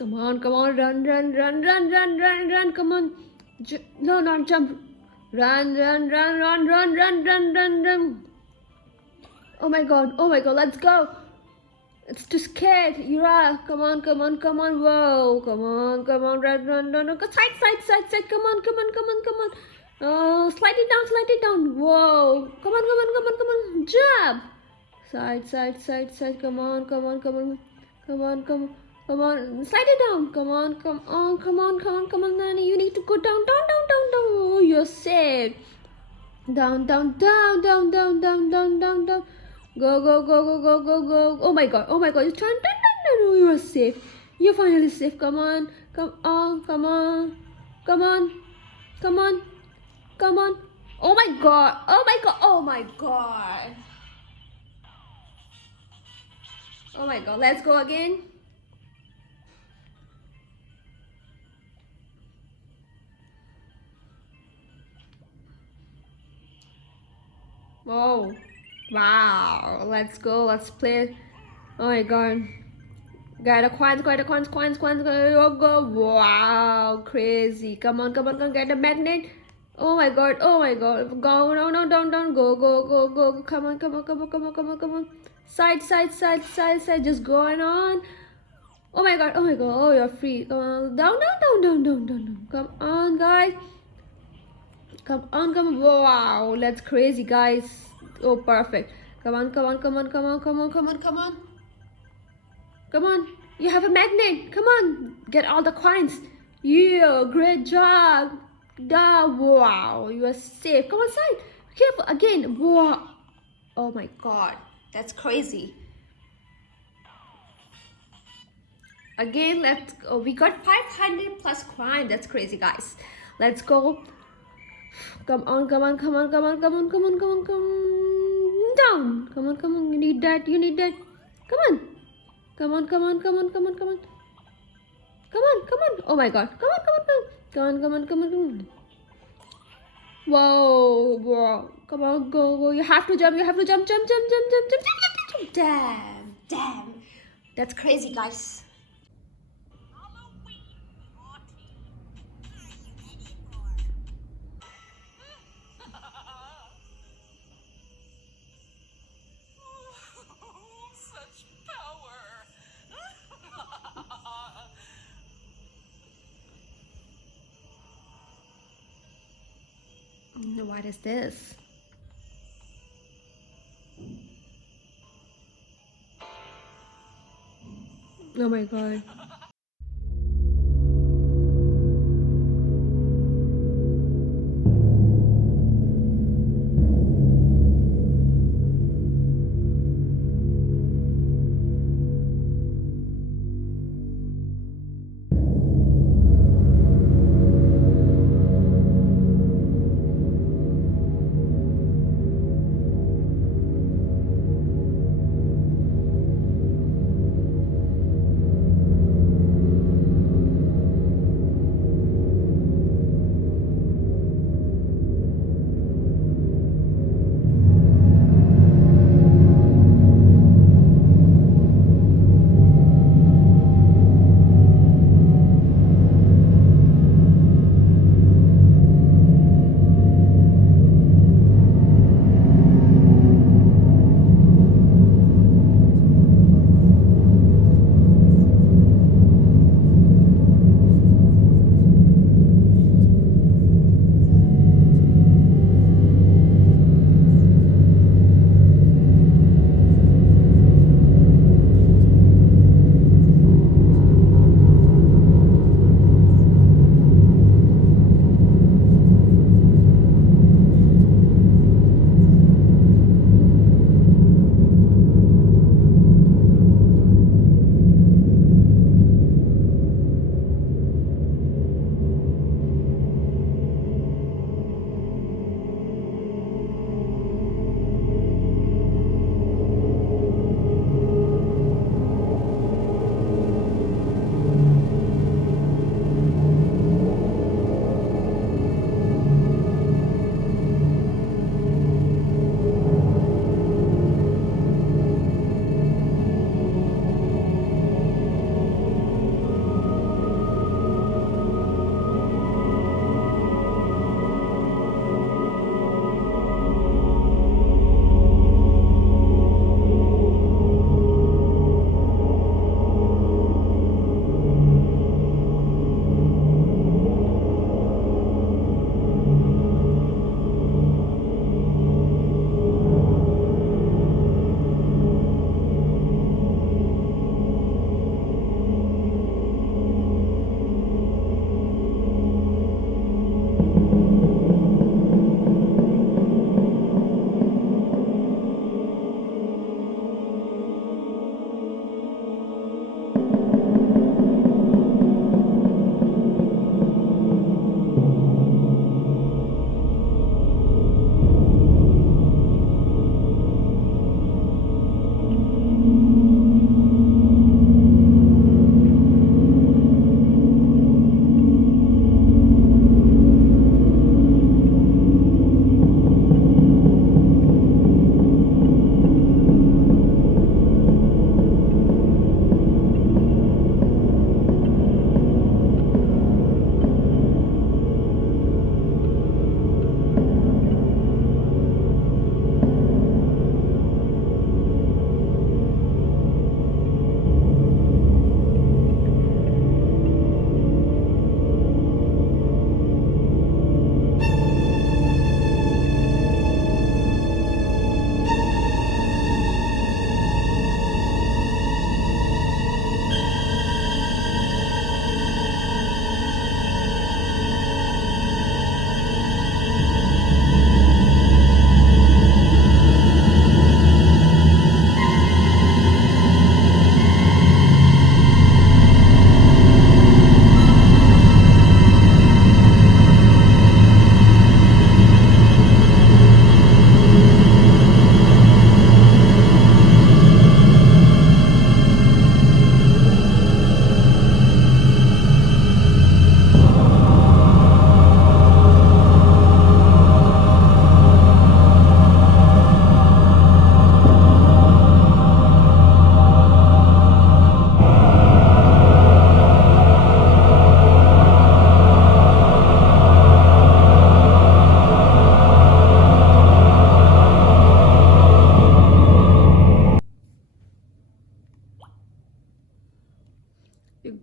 Come on, come on, run, run, run, run, run, run, run, come on. No, not jump. Run, run, run, run, run, run, run, run, run. Oh my god, let's go. It's too scared. Yura, come on, come on, come on. Whoa, come on, run, run, run. Go side, side, side, side. Come on, come on, come on, come on. Oh, slide it down, slide it down. Whoa, come on, come on, come on, come on. Jump. Side, side, side, side. Come on, come on, come on, come on, come on. Come on, slide it down. Come on, come on, come on, come on, come on, Nanny. You need to go down, down, down, down, down. Oh, you're safe. Down, down, down, down, down, down, down, down, down. Go, go, go, go, go, go, go. Oh my god, you turn, turn, turn, turn. Oh, you are safe. You're finally safe. Come on, come on, come on, come on, come on, come on. Oh my god, oh my god, oh my god. Oh my god, let's go again. Oh, wow, let's go, let's play. Oh my god, got a coins, go, wow, crazy. Come on, come on, come on, get a magnet. Oh my god, go, no, no, don't, go, go, go, go, come on, come on, come on, come on, come on, come on. Side, side, side, side, side, just going on. Oh my god, oh, you're free. Come on, down, down, down, down, down, down, down. Come on, guys. Come on, come on. Wow, that's crazy, guys. Oh, perfect. Come on, come on, come on, come on, come on, come on, come on. Come on. You have a magnet. Come on. Get all the coins. Yeah, great job. Wow, you are safe. Come on, side. Careful again. Wow. Oh my god, that's crazy. Again, let's go. We got 500 plus coin. That's crazy, guys. Let's go. Come on, come on, come on, come on, come on, come on, come on, come on. Down. Come on, come on. You need that. You need that. Come on. Come on, come on, come on, come on, come on. Come on, come on. Oh my god. Come on, come on, come on. Come on, come on, come on, come on. Whoa, whoa. Come on, go, go. You have to jump. You have to jump, jump, jump, jump, jump, jump, jump, jump, jump. Damn, damn. That's crazy, guys. What is this? Oh my god.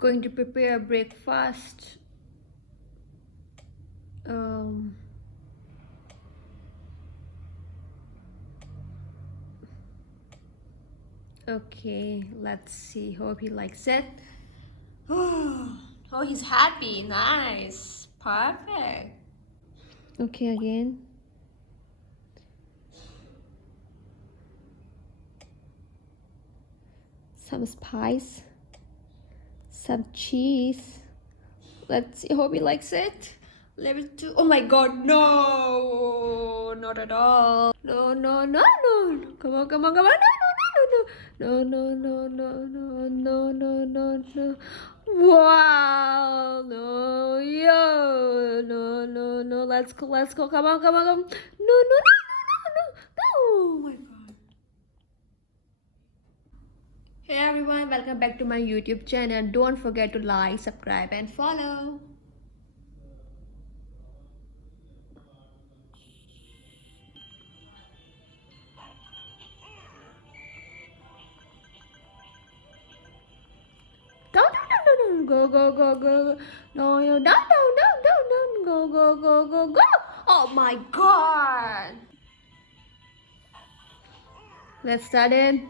going to prepare breakfast. Okay, let's see. Hope he likes it. Oh, he's happy. Nice. Perfect. Okay, again. Some spice. Some cheese. Let's see. Hope he likes it. Level 2. Oh my god, no! Not at all. No, no, no, no. Come on, come on, come on. No, no, no, no, no, no, no, no, no. Wow, no, yo, no, no, no. Let's go, let's go. Come on, come on, come on. No, no, no, no, no, no, no. Oh my god. Hey everyone, welcome back to my YouTube channel. Don't forget to like, subscribe, and follow. Go, go, go, go. No, no, no, no, no, no, no. Go, go, go, go, go. Oh my god. Let's start it.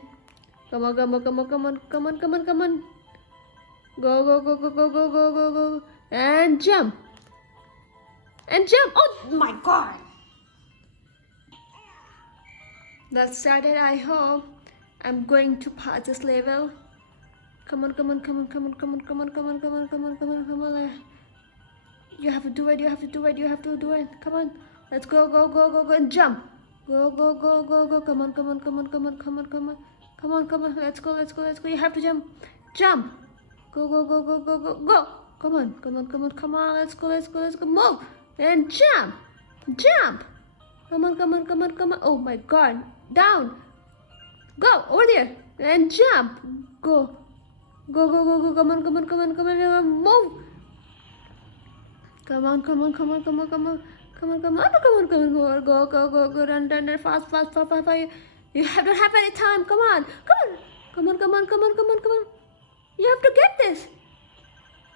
Come on, come on, come on, come on, come on, come on, come on. Go, go, go, go, go, go, go, go, go. And jump. And jump. Oh my god. Let's start it. I hope I'm going to pass this level. Come on, come on, come on, come on, come on, come on, come on, come on, come on, come on, come on. You have to do it, you have to do it, you have to do it. Come on. Let's go, go, go, go, go, and jump. Go, go, go, go, go. Come on, come on, come on, come on, come on, come on. Come on, come on. Let's go, let's go, let's go. You have to jump. Jump. Go, go, go, go, go, go, go. Come on, come on, come on, come on. Let's go, let's go, let's go. Move. And jump. Jump. Come on, come on, come on, come on. Oh my god. Down. Go, over there. And jump. Go. Go, go, go, go. Come on, come on, come on, come on. Move. Come on, come on, come on, come on, come on. Come on, come on, come on, come on, go, go, go, go, run, run, run, fast, fast, fast, fast, fast. You don't have any time. Come on, come on, come on, come on, come on, come on, come on. You have to get this.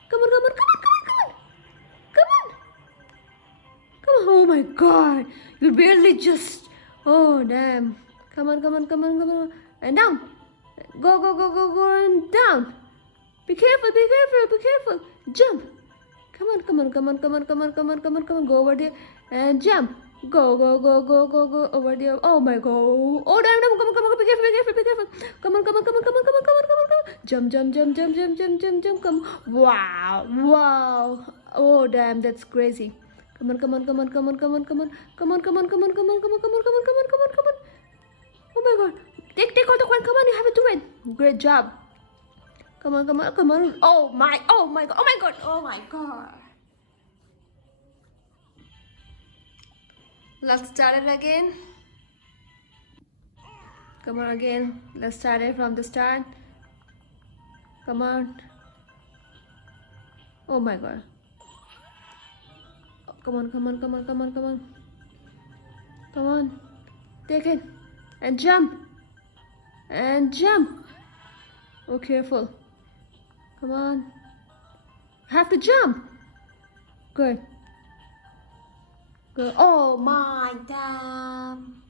Come on, come on, come on, come on, come on, come on, come on. Oh my God, you barely just. Oh damn. Come on, come on, come on, come on, and down. Go, go, go, go, go, and down. Be careful, be careful, be careful. Jump. Come on, come on, come on, come on, come on, come on, come on, come on. Go over there and jump. Go, go, go, go, go, go over there. Oh my god. Oh damn, damn, come on, come on, be careful, be careful, be careful. Come on, come on, come on, come on, come on, come on, come on, come on. Jump, jump, jump, jump, jump, jump, jump, jump. Come. Wow, wow. Oh damn, that's crazy. Come on, come on, come on, come on, come on, come on, come on, come on, come on, come on, come on, come on, come on, come on, come on, come on. Oh my god. Take all the coin. Come on, you have to do it. Great job. Come on, come on, come on. Oh my god, oh my god, oh my god. Let's start it again. Come on again. Let's start it from the start. Come on. Oh my god. Come on, come on, come on, come on, come on. Come on. Take it. And jump. And jump. Oh, careful. Come on. Have to jump. Good. Good. Oh my damn.